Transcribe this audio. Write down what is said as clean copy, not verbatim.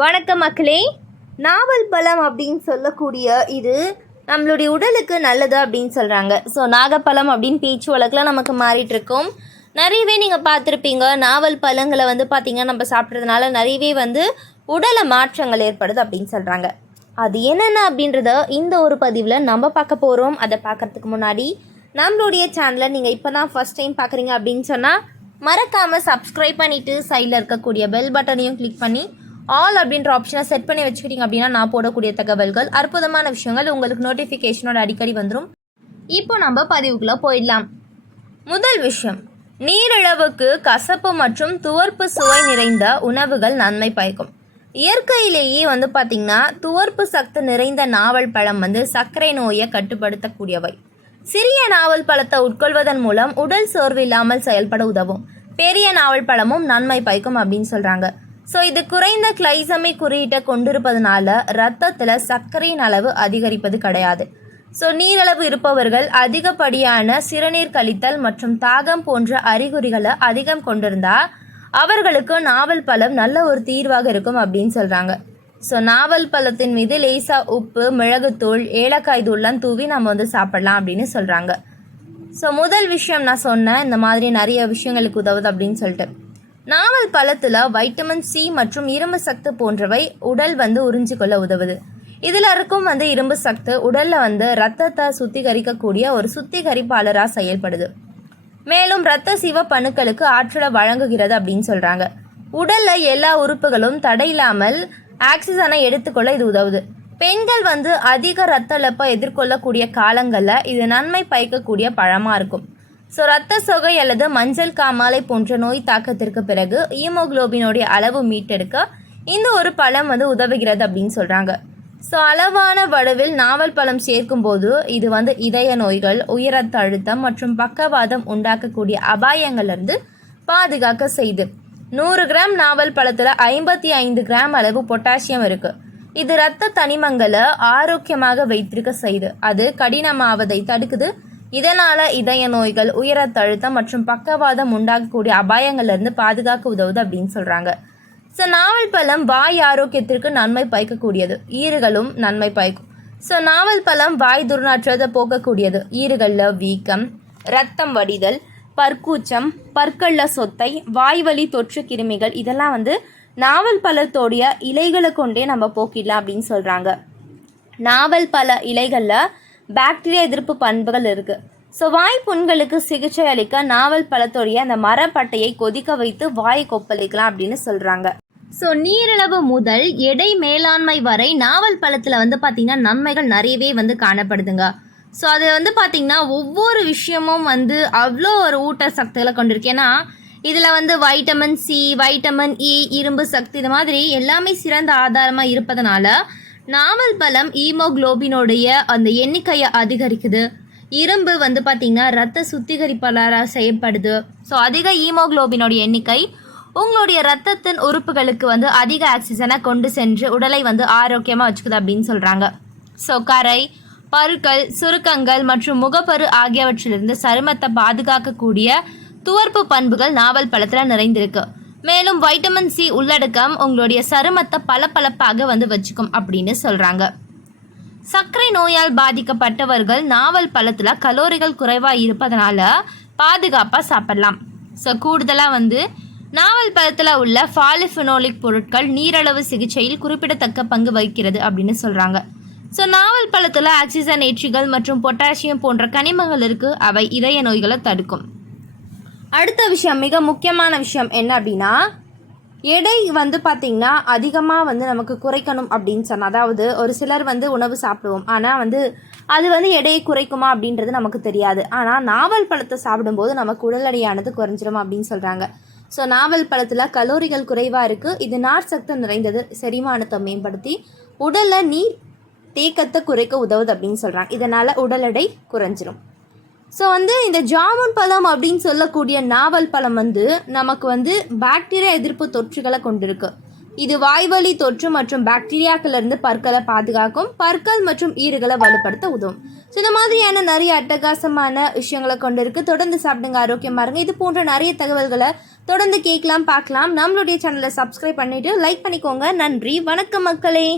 வணக்கம் மக்களே. நாவல் பழம் அப்படின்னு சொல்லக்கூடிய இது நம்மளுடைய உடலுக்கு நல்லது அப்படின்னு சொல்கிறாங்க. ஸோ நாகப்பழம் அப்படின்னு பேச்சு வழக்கில் நமக்கு மாறிட்டு இருக்கோம். நிறையவே நீங்கள் பார்த்துருப்பீங்க, நாவல் பழங்களை பார்த்திங்கன்னா நம்ம சாப்பிட்றதுனால நிறையவே உடலை மாற்றங்கள் ஏற்படுது அப்படின்னு சொல்கிறாங்க. அது என்னென்ன அப்படின்றத இந்த ஒரு பதிவில் நம்ம பார்க்க போகிறோம். அதை பார்க்குறதுக்கு முன்னாடி நம்மளுடைய சேனலை நீங்கள் இப்போ தான் ஃபஸ்ட் டைம் பார்க்குறீங்க அப்படின்னு சொன்னால் மறக்காமல் சப்ஸ்கிரைப் பண்ணிவிட்டு சைடில் இருக்கக்கூடிய பெல் பட்டனையும் கிளிக் பண்ணி ஆல் அப்படின்ற ஆப்ஷனை செட் பண்ணி வச்சுக்கிட்டீங்க அப்படின்னா நான் போடக்கூடிய தகவல்கள், அற்புதமான விஷயங்கள் உங்களுக்கு நோட்டிஃபிகேஷனோட அடிக்கடி வந்துடும். இப்போ நம்ம பதிவுக்குள்ளே போயிடலாம். முதல் விஷயம், நீரிழவுக்கு கசப்பு மற்றும் துவர்ப்பு சுவை நிறைந்த உணவுகள் நன்மை பயக்கும். இயற்கையிலேயே பார்த்திங்கன்னா துவர்ப்பு சக்தி நிறைந்த நாவல் பழம் சர்க்கரை நோயை கட்டுப்படுத்தக்கூடியவை. சிறிய நாவல் பழத்தை உட்கொள்வதன் மூலம் உடல் சோர்வு இல்லாமல் செயல்பட உதவும். பெரிய நாவல் பழமும் நன்மை பயக்கும் அப்படின்னு சொல்கிறாங்க. ஸோ இது குறைந்த கிளைசமிக் குறியீட்டை கொண்டிருப்பதனால ரத்தத்தில் சர்க்கரையின் அளவு அதிகரிப்பது கிடையாது. ஸோ நீரளவு இருப்பவர்கள் அதிகப்படியான சிறுநீர் கழித்தல் மற்றும் தாகம் போன்ற அறிகுறிகளை அதிகம் கொண்டிருந்தால் அவர்களுக்கு நாவல் பழம் நல்ல ஒரு தீர்வாக இருக்கும் அப்படின்னு சொல்கிறாங்க. ஸோ நாவல் பழத்தின் மீது லேசாக உப்பு, மிளகுத்தூள், ஏலக்காய் தூள்லாம் தூவி நம்ம சாப்பிடலாம் அப்படின்னு சொல்கிறாங்க. ஸோ முதல் விஷயம் நான் சொன்னேன், இந்த மாதிரி நிறைய விஷயங்களுக்கு உதவுது அப்படின்னு சொல்லிட்டு. நாவல் பழத்தில் வைட்டமின் சி மற்றும் இரும்பு சத்து போன்றவை உடல் உறிஞ்சிக்கொள்ள உதவுது. இதில் இருக்கும் இரும்பு சத்து உடலில் ரத்தத்தை சுத்திகரிக்கக்கூடிய ஒரு சுத்திகரிப்பாளராக செயல்படுது. மேலும் இரத்த சிவப்பணுக்களுக்கு ஆற்றலை வழங்குகிறது அப்படின்னு சொல்கிறாங்க. உடலில் எல்லா உறுப்புகளும் தடையில்லாமல் ஆக்சிஜனை எடுத்துக்கொள்ள இது உதவுது. பெண்கள் அதிக இரத்த இழப்பை எதிர்கொள்ளக்கூடிய காலங்களில் இது நன்மை பயக்கக்கூடிய பழமாக இருக்கும். ஸோ இரத்த சொகை அல்லது மஞ்சள் காமாலை போன்ற நோய் தாக்கத்திற்கு பிறகு ஹீமோகுளோபினுடைய அளவு மீட்டெடுக்க இந்த ஒரு பழம் உதவுகிறது அப்படின்னு சொல்கிறாங்க. ஸோ அளவான வடிவில் நாவல் பழம் சேர்க்கும் போது இது இதய நோய்கள், உயர் ரத்த அழுத்தம் மற்றும் பக்கவாதம் உண்டாக்கக்கூடிய அபாயங்கள்லேருந்து பாதுகாக்க செய்து. 100 கிராம் நாவல் பழத்தில் 55 கிராம் அளவு பொட்டாசியம் இருக்குது. இது இரத்த தனிமங்களை ஆரோக்கியமாக வைத்திருக்க செய்து அது கடினமாவதை தடுக்குது. இதனால் இதய நோய்கள், உயர் ரத்த அழுத்தம் மற்றும் பக்கவாதம் உண்டாகக்கூடிய அபாயங்கள்லேருந்து பாதுகாக்க உதவுது அப்படின்னு சொல்கிறாங்க. ஸோ நாவல் பழம் வாய் ஆரோக்கியத்திற்கு நன்மை பயக்கக்கூடியது, ஈறுகளும் நன்மை பயக்கும். ஸோ நாவல் பழம் வாய் துர்நாற்றத்தை போக்கக்கூடியது. ஈறுகளில் வீக்கம், ரத்தம் வடிதல், பற்கூச்சம், பற்களில் சொத்தை, வாய்வழி தொற்று கிருமிகள் இதெல்லாம் நாவல் பழத்தோடைய இலைகளை கொண்டே நம்ம போக்கிடலாம் அப்படின்னு சொல்கிறாங்க. நாவல் பழ இலைகளில் பாக்டீரியா எதிர்ப்பு பண்புகள் இருக்குது. ஸோ வாய் புண்களுக்கு சிகிச்சை அளிக்க நாவல் பழத்தோடைய அந்த மரப்பட்டையை கொதிக்க வைத்து வாய் கொப்பளிக்கலாம் அப்படின்னு சொல்கிறாங்க. ஸோ நீரிழவு முதல் எடை மேலாண்மை வரை நாவல் பழத்தில் பார்த்திங்கன்னா நன்மைகள் நிறையவே காணப்படுதுங்க. ஸோ அது பார்த்திங்கன்னா ஒவ்வொரு விஷயமும் அவ்வளோ ஒரு ஊட்ட சக்திகளை கொண்டிருக்கு. ஏன்னா இதில் வைட்டமின் சி, வைட்டமின் இ, இரும்பு சக்தி இது மாதிரி எல்லாமே சிறந்த ஆதாரமாக இருப்பதனால நாவல் பழம் ஹீமோகுளோபினுடைய அந்த எண்ணிக்கையை அதிகரிக்குது. இரும்பு பார்த்திங்கன்னா ரத்த சுத்திகரிப்பாளராக செயல்படுது. ஸோ அதிக ஹீமோகுளோபினோட எண்ணிக்கை உங்களுடைய ரத்தத்தின் உறுப்புகளுக்கு அதிக ஆக்சிஜனை கொண்டு சென்று உடலை ஆரோக்கியமாக வச்சுக்குது அப்படின்னு சொல்கிறாங்க. ஸோ கரை, பருக்கள், சுருக்கங்கள் மற்றும் முகப்பரு ஆகியவற்றிலிருந்து சருமத்தை பாதுகாக்கக்கூடிய துவர்ப்பு பண்புகள் நாவல் பழத்தில் நிறைந்திருக்கு. மேலும் வைட்டமின் சி உள்ளடக்கம் உங்களுடைய சருமத்தை பளபளப்பாக வச்சுக்கும் அப்படின்னு சொல்கிறாங்க. சர்க்கரை நோயால் பாதிக்கப்பட்டவர்கள் நாவல் பழத்தில் கலோரிகள் குறைவாக இருப்பதனால பாதுகாப்பாக சாப்பிடலாம். ஸோ கூடுதலாக நாவல் பழத்தில் உள்ள பாலிஃபினோலிக் பொருட்கள் நீரளவு சிகிச்சையில் குறிப்பிடத்தக்க பங்கு வகிக்கிறது அப்படின்னு சொல்கிறாங்க. ஸோ நாவல் பழத்தில் ஆக்சிஜனேற்றிகள் மற்றும் பொட்டாசியம் போன்ற கனிமங்கள் இருக்குது. அவை இதய நோய்களை தடுக்கும். அடுத்த விஷயம், மிக முக்கியமான விஷயம் என்ன அப்படின்னா, எடை பார்த்திங்கன்னா அதிகமாக நமக்கு குறைக்கணும் அப்படின்னு சொன்னால், அதாவது ஒரு சிலர் உணவு சாப்பிடுவோம், ஆனால் அது எடையை குறைக்குமா அப்படின்றது நமக்கு தெரியாது. ஆனால் நாவல் பழத்தை சாப்பிடும்போது நமக்கு உடல் எடையானது குறைஞ்சிரும் அப்படின்னு சொல்கிறாங்க. ஸோ நாவல் பழத்தில் கலோரிகள் குறைவாக இருக்குது. இது நார் சத்து நிறைந்தது, செரிமானத்தை மேம்படுத்தி உடலில் நீர் தேக்கத்தை குறைக்க உதவுது அப்படின்னு சொல்கிறாங்க. இதனால் உடல் எடை குறைஞ்சிரும். ஸோ இந்த ஜாமுன் பழம் அப்படின்னு சொல்லக்கூடிய நாவல் பழம் நமக்கு பாக்டீரியா எதிர்ப்பு தொற்றுகளை கொண்டிருக்கு. இது வாய்வழி தொற்று மற்றும் பாக்டீரியாக்களிலிருந்து பற்களை பாதுகாக்கும், பற்கள் மற்றும் ஈறுகளை வலுப்படுத்த உதவும். ஸோ இந்த மாதிரியான நிறைய அட்டகாசமான விஷயங்களை கொண்டிருக்கு. தொடர்ந்து சாப்பிடுங்க, ஆரோக்கியமாக இருங்க. இது போன்ற நிறைய தகவல்களை தொடர்ந்து கேட்கலாம் பார்க்கலாம். நம்மளுடைய சேனலை சப்ஸ்கிரைப் பண்ணிவிட்டு லைக் பண்ணிக்கோங்க. நன்றி, வணக்கம் மக்களே.